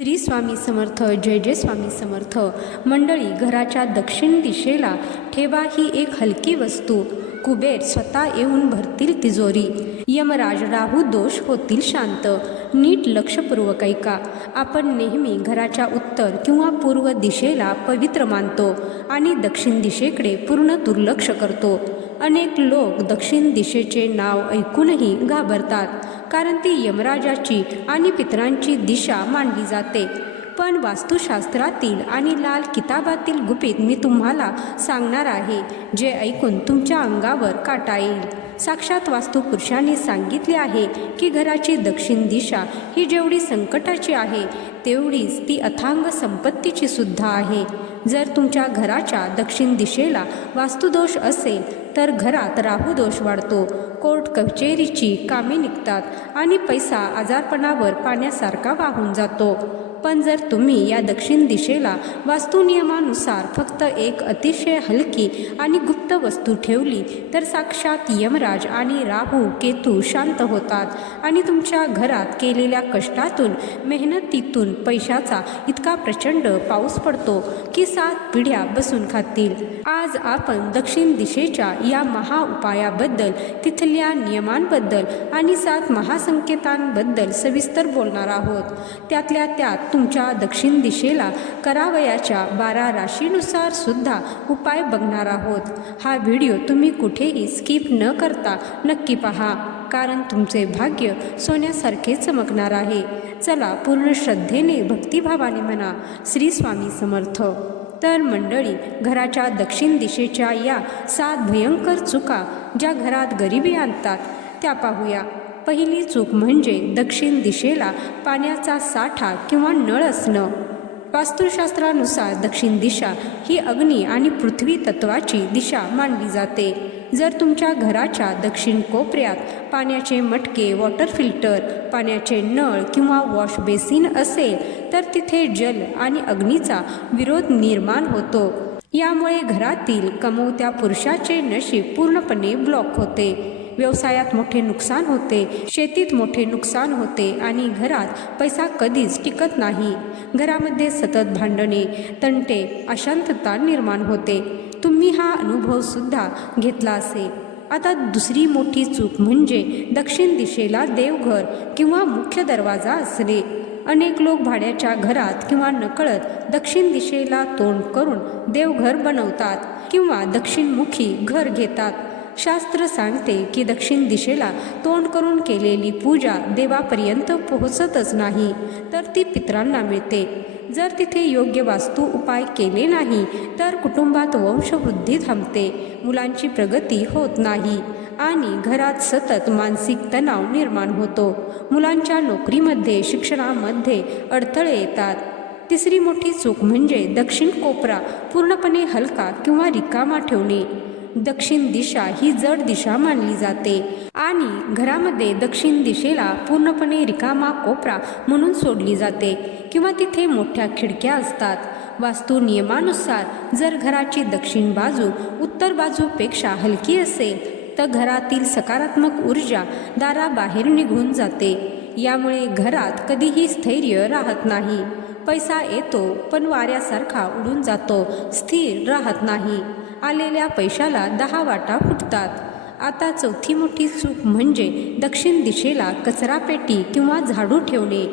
श्री स्वामी समर्थ. जय जय स्वामी समर्थ. मंडळी, घराच्या दक्षिण दिशेला ठेवा ही एक हलकी वस्तू. कुबेर स्वतः येऊन भरतील तिजोरी. यमराज राहू दोष होतील शांत. नीट लक्षपूर्वक ऐका. आपण नेहमी घराच्या उत्तर किंवा पूर्व दिशेला पवित्र मानतो आणि दक्षिण दिशेकडे पूर्ण दुर्लक्ष करतो. अनेक लोक दक्षिण दिशेचे नाव ऐकूनही घाबरतात, कारण ती यमराजाची आणि पितरांची दिशा मानली जाते. पण वास्तुशास्त्रातील आणि लाल किताबातील गुपित मी तुम्हाला सांगणार आहे, जे ऐकून तुमच्या अंगावर काटा येईल. साक्षात वास्तुपुरुषांनी सांगितले आहे की घराची दक्षिण दिशा ही जेवढी संकटाची आहे, तेवढीच ती अथांग संपत्तीची सुद्धा आहे. जर तुमच्या घराच्या दक्षिण दिशेला वास्तुदोष असेल तर घरात राहूदोष वाढतो, कोर्ट कचेरीची कामे निघतात आणि पैसा आजारपणावर पाण्यासारखा वाहून जातो. पण जर तुम्ही या दक्षिण दिशेला वास्तुनियमानुसार फक्त एक अतिशय हलकी आणि गुप्त वस्तू ठेवली, तर साक्षात यमराज आणि राहू केतू शांत होतात आणि तुमच्या घरात केलेल्या कष्टातून, मेहनतीतून पैशाचा इतका प्रचंड पाऊस पडतो की 7 पिढ्या बसून खातील. आज आपण दक्षिण दिशेच्या या महाउपायाबद्दल, तिथल्या नियमांबद्दल आणि 7 महासंकेतांबद्दल सविस्तर बोलणार आहोत. त्यातल्या त्यात तुमच्या दक्षिण दिशेला करावयाच्या 12 राशीनुसार सुद्धा उपाय बघणार आहोत. हा व्हिडिओ तुम्ही कुठेही स्किप न करता नक्की पहा, कारण तुमचे भाग्य सोन्यासारखे चमकणार आहे. चला, पूर्ण श्रद्धेने, भक्तिभावाने म्हणा, श्री स्वामी समर्थ. तर मंडळी, घराच्या दक्षिण दिशेच्या या 7 भयंकर चुका ज्या घरात गरिबी आणतात त्या पाहूया. पहिली चूक म्हणजे दक्षिण दिशेला पाण्याचा साठा किंवा नळ असणं. वास्तुशास्त्रानुसार दक्षिण दिशा ही अग्नी आणि पृथ्वी तत्वाची दिशा मानली जाते. जर तुमच्या घराच्या दक्षिण कोपऱ्यात पाण्याचे मटके, वॉटर फिल्टर, पाण्याचे नळ किंवा वॉश बेसिन असेल, तर तिथे जल आणि अग्नीचा विरोध निर्माण होतो. यामुळे घरातील कमवत्या पुरुषाचे नशीब पूर्णपणे ब्लॉक होते. व्यवसायात मोठे नुकसान होते, शेतीत मोठे नुकसान होते आणि घरात पैसा कधीच टिकत नाही. घरामध्ये सतत भांडणे, तंटे, अशांतता निर्माण होते. तुम्ही हा अनुभव सुद्धा घेतला असेल. आता दुसरी मोठी चूक म्हणजे दक्षिण दिशेला देवघर किंवा मुख्य दरवाजा असणे. अनेक लोक भाड्याच्या घरात किंवा नकळत दक्षिण दिशेला तोंड करून देवघर बनवतात किंवा दक्षिणमुखी घर घेतात. शास्त्र सांगते की दक्षिण दिशेला तोंड करून केलेली पूजा देवापर्यंत पोहोचतच नाही, तर ती पितरांना मिळते. जर तिथे योग्य वास्तू उपाय केले नाही तर कुटुंबात वंशवृद्धी थांबते, मुलांची प्रगती होत नाही आणि घरात सतत मानसिक तणाव निर्माण होतो. मुलांच्या नोकरीमध्ये, शिक्षणामध्ये अडथळे येतात. तिसरी मोठी चूक म्हणजे दक्षिण कोपरा पूर्णपणे हलका किंवा रिकामा ठेवणे. दक्षिण दिशा ही जड दिशा मानली जाते आणि घरामध्ये दक्षिण दिशेला पूर्णपणे रिकामा कोपरा म्हणून सोडली जाते किंवा तिथे मोठ्या खिडक्या असतात. वास्तू नियमानुसार जर घराची दक्षिण बाजू उत्तर बाजूपेक्षा हलकी असेल, तर घरातील सकारात्मक ऊर्जा दाराबाहेर निघून जाते. यामुळे घरात कधीही स्थैर्य राहत नाही. पैसा येतो पण वाऱ्यासारखा उडून जातो, स्थिर राहत नाही. आलेल्या पैशाला 10 वाटा फुटतात. आता चौथी मोठी चूक म्हणजे दक्षिण दिशेला कचरापेटी किंवा झाडू ठेवणे.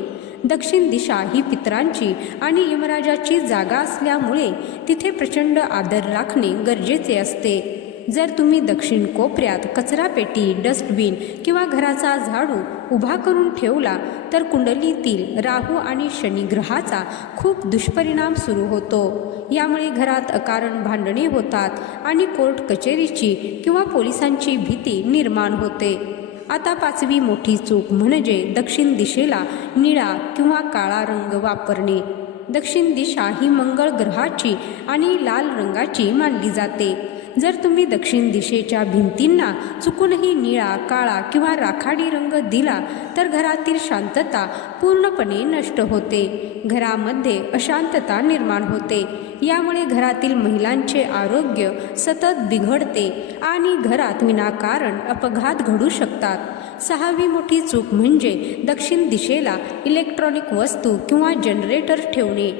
दक्षिण दिशा ही पितरांची आणि यमराजाची जागा असल्यामुळे तिथे प्रचंड आदर राखणे गरजेचे असते. जर तुम्ही दक्षिण कोपऱ्यात कचरापेटी, डस्टबिन किंवा घराचा झाडू उभा करून ठेवला, तर कुंडलीतील राहू आणि शनी ग्रहाचा खूप दुष्परिणाम सुरू होतो. यामुळे घरात अकारण भांडणे होतात आणि कोर्ट कचेरीची किंवा पोलिसांची भीती निर्माण होते. आता 5वी मोठी चूक म्हणजे दक्षिण दिशेला निळा किंवा काळा रंग वापरणे. दक्षिण दिशा ही मंगळ ग्रहाची आणि लाल रंगाची मानली जाते. जर तुम्ही दक्षिण दिशेच्या भिंतींना चुकूनही निळा, काळा किंवा राखाडी रंग दिला, तर घरातील शांतता पूर्णपणे नष्ट होते. घरामध्ये अशांतता निर्माण होते. यामुळे घरातील महिलांचे आरोग्य सतत बिघडते आणि घरात विनाकारण अपघात घडू शकतात. 6वी मोठी चूक म्हणजे दक्षिण दिशेला इलेक्ट्रॉनिक वस्तू किंवा जनरेटर ठेवणे.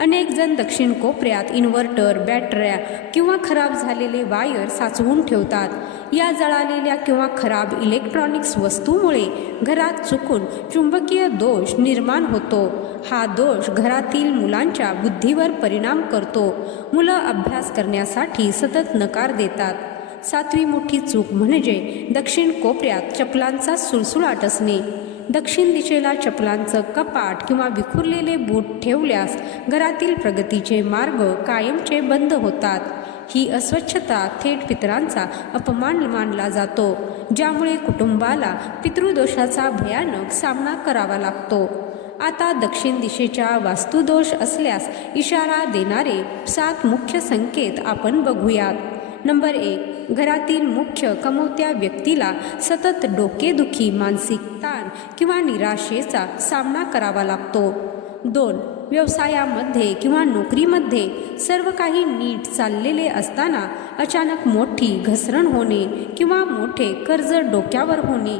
अनेक जण दक्षिण कोपऱ्यात इन्व्हर्टर, बॅटऱ्या किंवा खराब झालेले वायर साचवून ठेवतात. या जळालेल्या किंवा खराब इलेक्ट्रॉनिक्स वस्तूमुळे घरात चुकून चुंबकीय दोष निर्माण होतो. हा दोष घरातील मुलांच्या बुद्धीवर परिणाम करतो. मुलं अभ्यास करण्यासाठी सतत नकार देतात. 7वी मोठी चूक म्हणजे दक्षिण कोपऱ्यात चपलांचा सुळसुळाट असणे. दक्षिण दिशेला चपलांचं कपाट किंवा विखुरलेले बूट ठेवल्यास घरातील प्रगतीचे मार्ग कायमचे बंद होतात. ही अस्वच्छता थेट पितरांचा अपमान मानला जातो, ज्यामुळे कुटुंबाला पितृदोषाचा भयानक सामना करावा लागतो. आता दक्षिण दिशेच्या वास्तुदोष असल्यास इशारा देणारे 7 मुख्य संकेत आपण बघूयात. नंबर 1. घरातील मुख्य कमवत्या व्यक्तीला सतत डोकेदुखी, मानसिक ताण किंवा निराशेचा सामना करावा लागतो. 2. व्यवसायामध्ये किंवा नोकरीमध्ये सर्व काही नीट चाललेले असताना अचानक मोठी घसरण होणे किंवा मोठे कर्ज डोक्यावर होणे.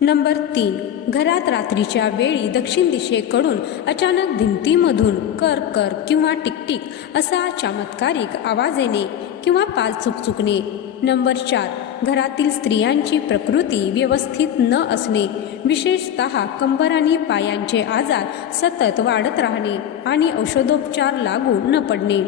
नंबर 3. घरात रात्रीच्या वेळी दक्षिण दिशेकडून अचानक भिंतीमधून कर कर किंवा टिकटिक असा चमत्कारिक आवाज येणे किंवा पाल चुकचुकणे. नंबर 4. घरातील स्त्रियांची प्रकृती व्यवस्थित न असणे, विशेषतः कंबर आणि पायांचे आजार सतत वाढत राहणे आणि औषधोपचार लागू न पडणे.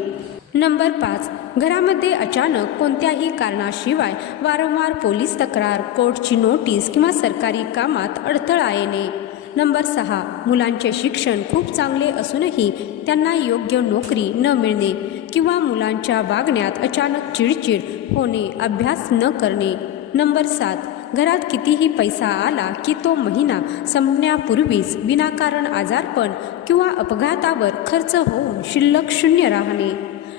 नंबर 5. घरामध्ये अचानक कोणत्याही कारणाशिवाय वारंवार पोलीस तक्रार, कोर्टाची नोटीस किंवा सरकारी कामात अडथळा येणे. नंबर 6. मुलांचे शिक्षण खूप चांगले असूनही त्यांना योग्य नोकरी न मिळणे किंवा मुलांच्या वागण्यात अचानक चिडचिड होणे, अभ्यास न करणे. नंबर 7. घरात कितीही पैसा आला की तो महिना संपण्यापूर्वीच विनाकारण आजारपण किंवा अपघातावर खर्च होऊन शिल्लक शून्य राहणे.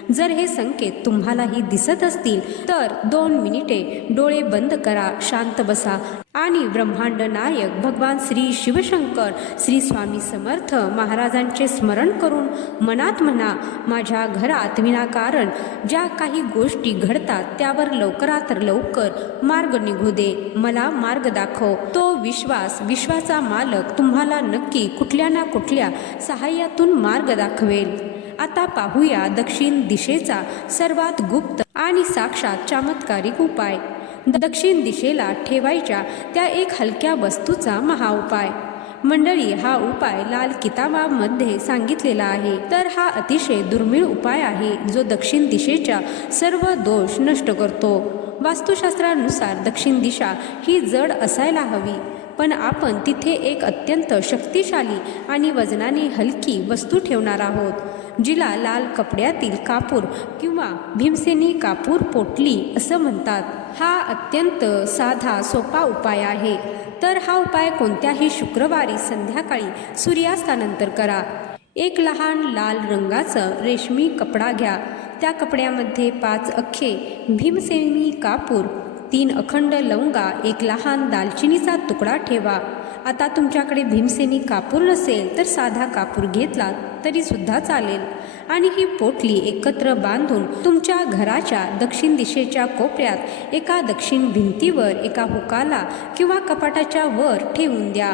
जर हे संकेत तुम्हालाही दिसत असतील तर 2 मिनिटे डोळे बंद करा, शांत बसा आणि ब्रह्मांड नायक भगवान श्री शिवशंकर, श्री स्वामी समर्थ महाराजांचे स्मरण करून मनात म्हणा, माझ्या घरात विनाकारण ज्या काही गोष्टी घडतात त्यावर लवकरात लवकर मार्ग निघू दे. मला मार्ग दाखव. तो विश्वाचा मालक तुम्हाला नक्की कुठल्या ना कुठल्या सहाय्यातून मार्ग दाखवेल. आता पाहूया दक्षिण दिशेचा सर्वात गुप्त आणि साक्षात चमत्कारिक उपाय. दक्षिण दिशेला ठेवायच्या त्या एक हलक्या वस्तूचा महाउपाय. मंडळी, हा उपाय लाल किताबामध्ये सांगितलेला आहे. तर हा अतिशय दुर्मिळ उपाय आहे जो दक्षिण दिशेच्या सर्व दोष नष्ट करतो. वास्तुशास्त्रानुसार दक्षिण दिशा ही जड असायला हवी, पण आपण तिथे एक अत्यंत शक्तिशाली आणि वजनाने हलकी वस्तू ठेवणार आहोत, जिला लाल कपड्यातील कापूर किंवा भीमसेनी कापूर पोटली असं म्हणतात. हा अत्यंत साधा सोपा उपाय आहे. तर हा उपाय कोणत्याही शुक्रवारी संध्याकाळी सूर्यास्तानंतर करा. एक लहान लाल रंगाचा रेशमी कपडा घ्या. त्या कपड्यामध्ये 5 अख्खे भीमसेनी कापूर, 3 अखंड लवंगा, एक लहान दालचिनीचा तुकडा ठेवा. आता तुमच्याकडे भीमसेनी कापूर नसेल तर साधा कापूर घेतला तरी सुद्धा चालेल आणि ही पोटली एकत्र बांधून तुमच्या घराच्या दक्षिण दिशेच्या कोपऱ्यात एका दक्षिण भिंतीवर, एका हुकाला किंवा कपाटाच्या वर ठेवून द्या.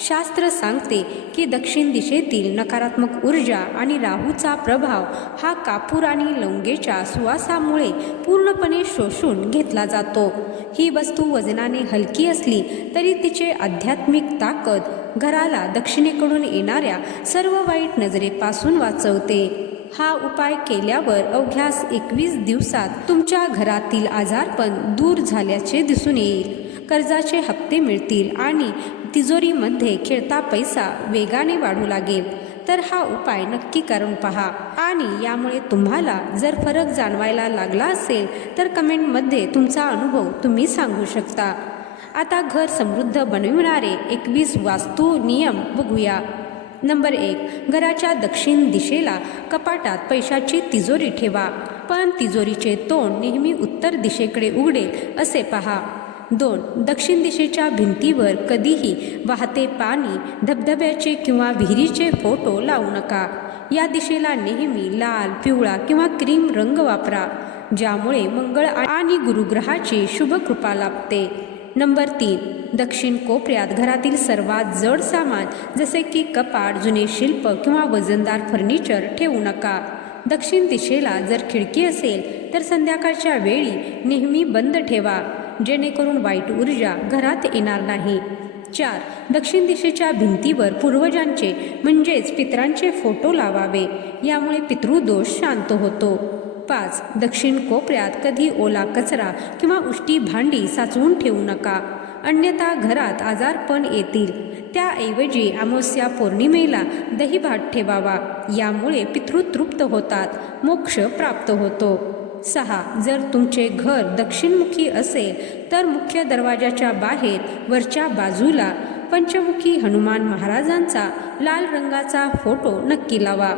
शास्त्र सांगते की दक्षिण दिशेतील नकारात्मक ऊर्जा आणि राहूचा प्रभाव हा कापूर आणि लवंगेच्या सुवासामुळे पूर्णपणे शोषून घेतला जातो. ही वस्तू वजनाने हलकी असली तरी तिचे आध्यात्मिक ताकद घराला दक्षिणेकडून येणाऱ्या सर्व वाईट नजरेपासून वाचवते. हा उपाय केल्यावर अवघ्या 21 दिवसात तुमच्या घरातील आजारपण दूर झाल्याचे दिसून येईल. कर्जाचे हप्ते मिळतील आणि तिजोरीमध्ये खेळता पैसा वेगाने वाढू लागेल. तर हा उपाय नक्की करून पहा आणि यामुळे तुम्हाला जर फरक जाणवायला लागला असेल तर कमेंटमध्ये तुमचा अनुभव तुम्ही सांगू शकता. आता घर समृद्ध बनविणारे 21 वास्तू नियम बघूया. नंबर 1. घराच्या दक्षिण दिशेला कपाटात पैशाची तिजोरी ठेवा, पण तिजोरीचे तोंड नेहमी उत्तर दिशेकडे उघडेल असे पहा. 2. दक्षिण दिशेच्या भिंतीवर कधीही वाहते पाणी, धबधब्याचे किंवा विहिरीचे फोटो लावू नका. या दिशेला नेहमी लाल, पिवळा किंवा क्रीम रंग वापरा, ज्यामुळे मंगळ आणि गुरुग्रहाची शुभ कृपा लाभते. नंबर 3, दक्षिण कोपऱ्यात घरातील सर्वात जड सामान जसे की कपाट, जुने शिल्प किंवा वजनदार फर्निचर ठेवू नका. दक्षिण दिशेला जर खिडकी असेल तर संध्याकाळच्या वेळी नेहमी बंद ठेवा, जेणेकरून वाईट ऊर्जा घरात येणार नाही. 4, दक्षिण दिशेच्या भिंतीवर पूर्वजांचे म्हणजेच पितरांचे फोटो लावावे, यामुळे पितृदोष शांत होतो. 5, दक्षिण कोपऱ्यात कधी ओला कचरा किंवा उष्टी भांडी साचवून ठेवू नका, अन्यथा घरात आजारपण येतील. त्याऐवजी अमावस्या पौर्णिमेला दहीभात ठेवावा, यामुळे पितृ तृप्त होतात, मोक्ष प्राप्त होतो. 6, जर तुमचे घर दक्षिणमुखी असेल तर मुख्य दरवाजाच्या बाहेर वरच्या बाजूला पंचमुखी हनुमान महाराजांचा लाल रंगाचा फोटो नक्की लावा.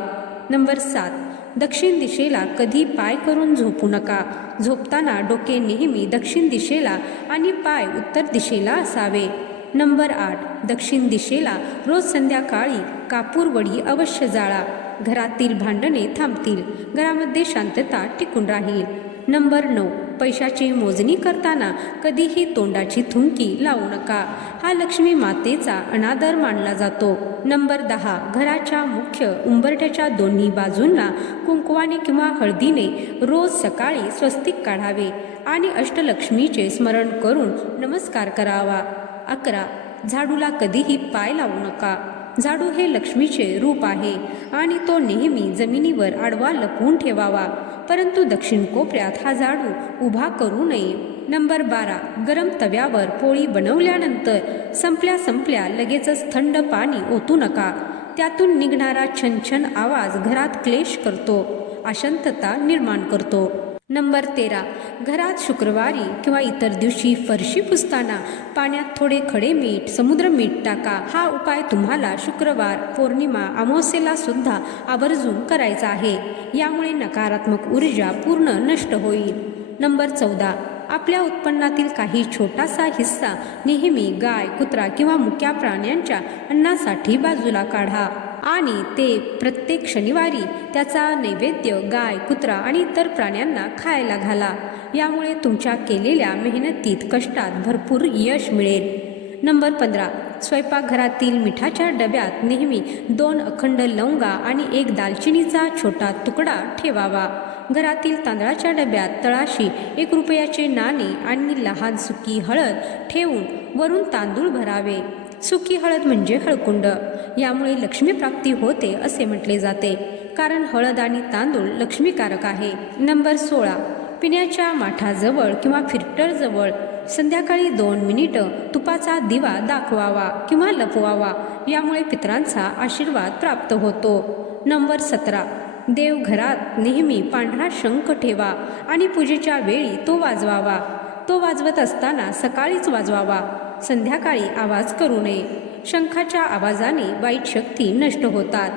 नंबर 7, दक्षिण दिशेला कधी पाय करून झोपू नका. झोपताना डोके नेहमी दक्षिण दिशेला आणि पाय उत्तर दिशेला असावे. नंबर 8, दक्षिण दिशेला रोज संध्याकाळी कापूरवडी अवश्य जाळा. घरातील भांडणे थांबतील, घरामध्ये शांतता टिकून राहील. नंबर 9, पैशाची मोजणी करताना कधीही तोंडाची थुंकी लावू नका, हा लक्ष्मी मातेचा अनादर मानला जातो. नंबर 10, घराच्या मुख्य उंबरठ्याच्या दोन्ही बाजूंना कुंकवाने किंवा हळदीने रोज सकाळी स्वस्तिक काढावे आणि अष्टलक्ष्मीचे स्मरण करून नमस्कार करावा. 11, झाडूला कधीही पाय लावू नका. झाडू हे लक्ष्मीचे रूप आहे आणि तो नेहमी जमिनीवर आडवा लपवून ठेवावा, परंतु दक्षिण कोपऱ्यात हा झाडू उभा करू नये. नंबर 12, गरम तव्यावर पोळी बनवल्यानंतर संपल्या लगेचच थंड पाणी ओतू नका. त्यातून निघणारा छनछन आवाज घरात क्लेश करतो, अशांतता निर्माण करतो. नंबर 13, घरात शुक्रवारी किंवा इतर दिवशी फरशी पुसताना पाण्यात थोडे खडे मीठ, समुद्र मीठ टाका. हा उपाय तुम्हाला शुक्रवार, पौर्णिमा, अमावस्येला सुद्धा आवर्जून करायचा आहे, यामुळे नकारात्मक ऊर्जा पूर्ण नष्ट होईल. नंबर 14, आपल्या उत्पन्नातील काही छोटासा हिस्सा नेहमी गाय, कुत्रा किंवा मुक्या प्राण्यांच्या अन्नासाठी बाजूला काढा आणि ते प्रत्येक शनिवारी त्याचा नैवेद्य गाय, कुत्रा आणि इतर प्राण्यांना खायला घाला. यामुळे तुमच्या केलेल्या मेहनतीत, कष्टात भरपूर यश मिळेल. नंबर 15, स्वयंपाकघरातील मिठाच्या डब्यात नेहमी 2 अखंड लवंगा आणि 1 दालचिनीचा छोटा तुकडा ठेवावा. घरातील तांदळाच्या डब्यात तळाशी 1 रुपयाचे नाणे आणि लहान सुकी हळद ठेवून वरून तांदूळ भरावे. सुकी हळद म्हणजे हळकुंड, यामुळे लक्ष्मी प्राप्ती होते असे म्हटले जाते, कारण हळद आणि तांदूळ लक्ष्मीकारक आहे. नंबर 16, पिण्याच्या माठाजवळ किंवा फिल्टरजवळ संध्याकाळी 2 मिनिटं तुपाचा दिवा दाखवावा किंवा लपवावा, यामुळे पितरांचा आशीर्वाद प्राप्त होतो. नंबर 17, देवघरात नेहमी पांढरा शंख ठेवा आणि पूजेच्या वेळी तो वाजवावा. तो वाजवत असताना सकाळीच वाजवावा, संध्याकाळी आवाज करू नये. शंखाच्या आवाजाने वाईट शक्ती नष्ट होतात.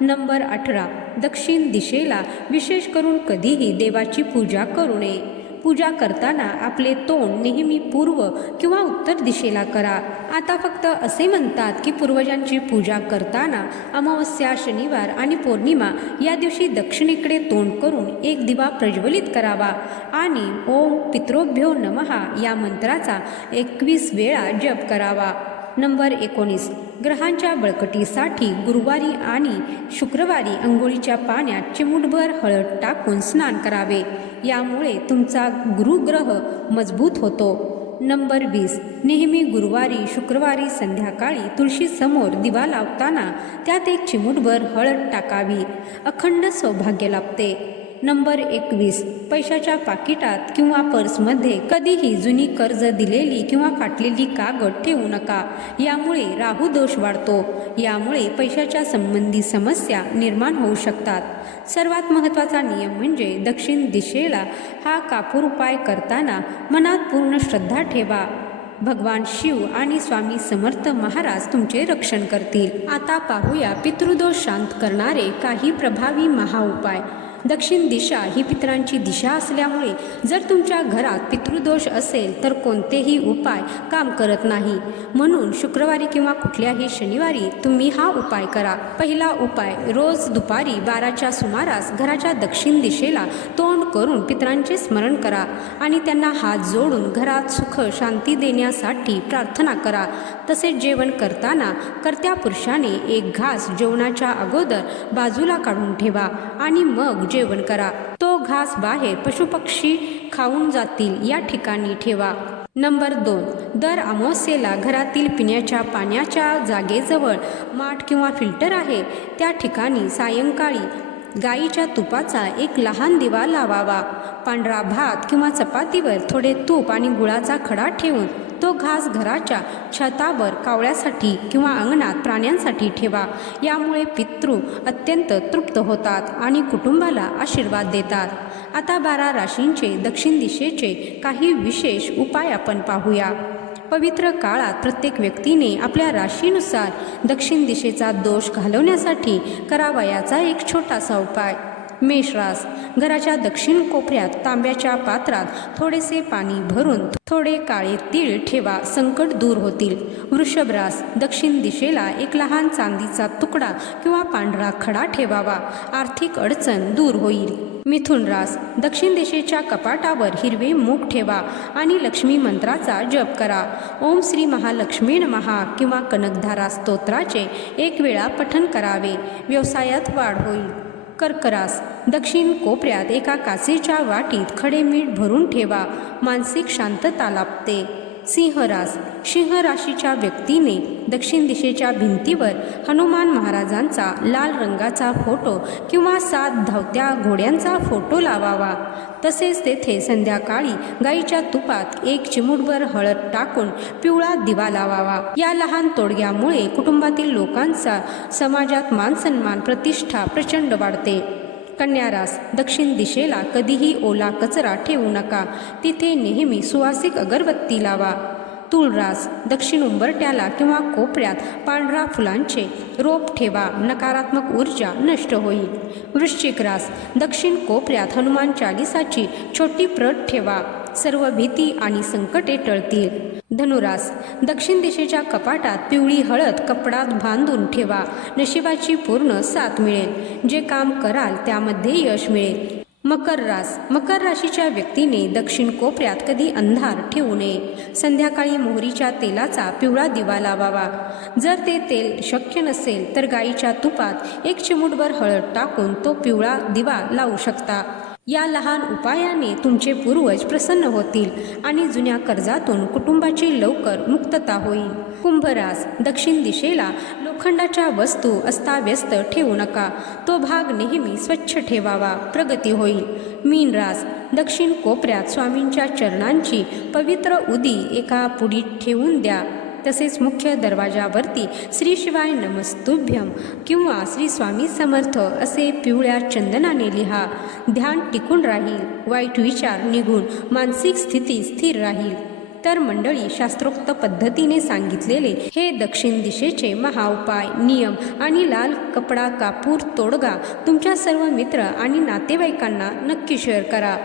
नंबर 18, दक्षिण दिशेला विशेष करून कधीही देवाची पूजा करू नये. पूजा करताना आपले तोंड नेहमी पूर्व किंवा उत्तर दिशेला करा. आता फक्त असे म्हणतात की पूर्वजांची पूजा करताना अमावस्या, शनिवार आणि पौर्णिमा या दिवशी दक्षिणेकडे तोंड करून 1 दिवा प्रज्वलित करावा आणि ओम पितृभ्यो नमः या मंत्राचा 21 वेळा जप करावा. नंबर 19, ग्रहांच्या बळकटीसाठी गुरुवारी आणि शुक्रवारी अंघोळीच्या पाण्यात चिमूटभर हळद टाकून स्नान करावे, यामुळे तुमचा गुरुग्रह मजबूत होतो. नंबर 20, नेहमी गुरुवारी, शुक्रवारी संध्याकाळी तुळशीसमोर दिवा लावताना त्यात 1 चिमूटभर हळद टाकावी, अखंड सौभाग्य लाभते. नंबर 21, पैशाच्या पाकिटात किंवा पर्समध्ये कधीही जुनी कर्ज दिलेली किंवा फाटलेली कागद ठेवू नका, यामुळे राहू दोष वाढतो. यामुळे पैशाच्या संबंधी समस्या निर्माण होऊ शकतात. सर्वात महत्त्वाचा नियम म्हणजे दक्षिण दिशेला हा कापूर उपाय करताना मनात पूर्ण श्रद्धा ठेवा. भगवान शिव आणि स्वामी समर्थ महाराज तुमचे रक्षण करतील. आता पाहूया पितृदोष शांत करणारे काही प्रभावी महाउपाय. दक्षिण दिशा ही पितरांची दिशा असल्यामुळे जर तुमच्या घरात पितृदोष असेल तर कोणतेही उपाय काम करत नाही. म्हणून शुक्रवारी किंवा कुठल्याही शनिवारी तुम्ही हा उपाय करा. पहिला उपाय, रोज दुपारी 12च्या सुमारास घराच्या दक्षिण दिशेला तोंड करून पितरांचे स्मरण करा आणि त्यांना हात जोडून घरात सुख शांती देण्यासाठी प्रार्थना करा. तसेच जेवण करताना कर्त्या पुरुषाने एक घास जेवणाच्या अगोदर बाजूला काढून ठेवा आणि मग जेवण करा. तो घास बाहेर पशुपक्षी खाऊन जातील या ठिकाणी ठेवा. नंबर 2, दर अमावस्येला घरातील पिण्याच्या पाण्याच्या जागेजवळ माठ किंवा फिल्टर आहे त्या ठिकाणी सायंकाळी गाईच्या तुपाचा एक लहान दिवा लावावा. पांढरा भात किंवा चपातीवर थोडे तूप आणि गुळाचा खडा ठेवून तो घास घराच्या छतावर कावळ्यासाठी किंवा अंगणात प्राण्यांसाठी ठेवा. यामुळे पितृ अत्यंत तृप्त होतात आणि कुटुंबाला आशीर्वाद देतात. आता 12 राशींचे दक्षिण दिशेचे काही विशेष उपाय आपण पाहूया. पवित्र काळात प्रत्येक व्यक्तीने आपल्या राशीनुसार दक्षिण दिशेचा दोष घालवण्यासाठी करावयाचा एक छोटासा उपाय. मेष रास, घराच्या दक्षिण कोपऱ्यात तांब्याच्या पात्रात थोडेसे पाणी भरून थोडे काळे तीळ ठेवा, संकट दूर होतील. वृषभ रास, दक्षिण दिशेला एक लहान चांदीचा तुकडा किंवा पांढरा खडा ठेवावा, आर्थिक अडचण दूर होईल. मिथुन रास, दक्षिण दिशेच्या कपाटावर हिरवे मूग ठेवा आणि लक्ष्मी मंत्राचा जप करा. ओम श्री महालक्ष्मी नमः किंवा कनकधारा स्तोत्राचे एक वेळा पठण करावे, व्यवसायात वाढ होईल. कर्क रास, दक्षिण कोपऱ्यात एका काचेच्या वाटीत खडे मीठ भरून ठेवा, मानसिक शांतता लाभते. सिंह रास, सिंह राशीच्या व्यक्तीने दक्षिण दिशेच्या भिंतीवर हनुमान महाराजांचा लाल रंगाचा फोटो किंवा 7 धावत्या घोड्यांचा फोटो लावावा. तसेच तेथे संध्याकाळी गाईच्या तुपात 1 चिमूटभर हळद टाकून पिवळा दिवा लावावा. या लहान तोडग्यामुळे कुटुंबातील लोकांचा समाजात मानसन्मान प्रतिष्ठा प्रचंड वाढते. कन्या रास, दक्षिण दिशेला कधीही ओला कचरा ठेवू नका, तिथे नेहमी सुवासिक अगरबत्ती लावा. तुळ रास, दक्षिण उंबरट्याला किंवा कोपऱ्यात पांढरा फुलांचे रोप ठेवा, नकारात्मक ऊर्जा नष्ट होईल. वृश्चिक रास, दक्षिण कोपऱ्यात हनुमान चालीसाची छोटी प्रत ठेवा, सर्व भीती आणि संकटे टळतील. धनुरास, दक्षिण दिशेच्या कपाटात पिवळी हळद कपडात बांधून ठेवा, नशिबाची पूर्ण साथ मिळेल, जे काम कराल त्यामध्ये यश मिळेल. मकर रास, मकर राशीच्या व्यक्तीने दक्षिण कोपऱ्यात कधी अंधार ठेवू नये. संध्याकाळी मोहरीच्या तेलाचा पिवळा दिवा लावावा. जर ते तेल शक्य नसेल तर गाईच्या तुपात 1 चिमूटभर हळद टाकून तो पिवळा दिवा लावू शकता. या लहान उपायाने तुमचे पूर्वज प्रसन्न होतील आणि जुन्या कर्जातून कुटुंबाची लवकर मुक्तता होईल. कुंभ रास, दक्षिण दिशेला लोखंडाच्या वस्तू अस्ताव्यस्त ठेवू नका, तो भाग नेहमी स्वच्छ ठेवावा, प्रगती होईल. मीन रास, दक्षिण कोपऱ्यात स्वामींच्या चरणांची पवित्र उदी एका पुडीत ठेवून द्या. तसेच मुख्य दरवाजावरती श्री शिवाय नमस्तुभ्यम किंवा श्री स्वामी समर्थ असे पिवळ्या चंदनाने लिहा. ध्यान टिकून राहील, वाईट विचार निघून मानसिक स्थिती स्थिर राहील. तर मंडळी, शास्त्रोक्त पद्धतीने सांगितलेले हे दक्षिण दिशेचे महाउपाय, नियम आणि लाल कपडा कापूर तोडगा तुमच्या सर्व मित्र आणि नातेवाईकांना नक्की शेअर करा.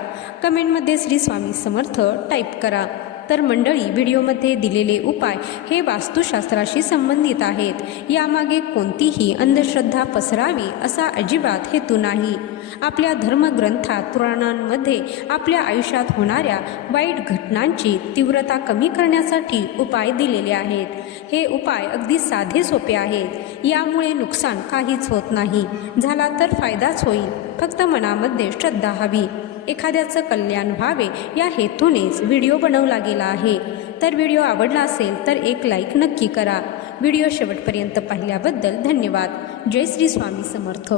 कमेंटमध्ये श्री स्वामी समर्थ टाईप करा. तर मंडळी, व्हिडिओमध्ये दिलेले उपाय हे वास्तुशास्त्राशी संबंधित आहेत. यामागे कोणतीही अंधश्रद्धा पसरावी असा अजिबात हेतू नाही. आपल्या धर्मग्रंथात, पुराणांमध्ये आपल्या आयुष्यात होणाऱ्या वाईट घटनांची तीव्रता कमी करण्यासाठी उपाय दिलेले आहेत. हे उपाय अगदी साधे सोपे आहेत. यामुळे नुकसान काहीच होत नाही, झाला तर फायदाच होईल. फक्त मनामध्ये श्रद्धा हवी. एखाद्याचं कल्याण व्हावे या हेतूनेच व्हिडिओ बनवला गेला आहे. तर व्हिडिओ आवडला असेल तर एक लाईक नक्की करा. व्हिडिओ शेवटपर्यंत पाहिल्याबद्दल धन्यवाद. जय श्री स्वामी समर्थ.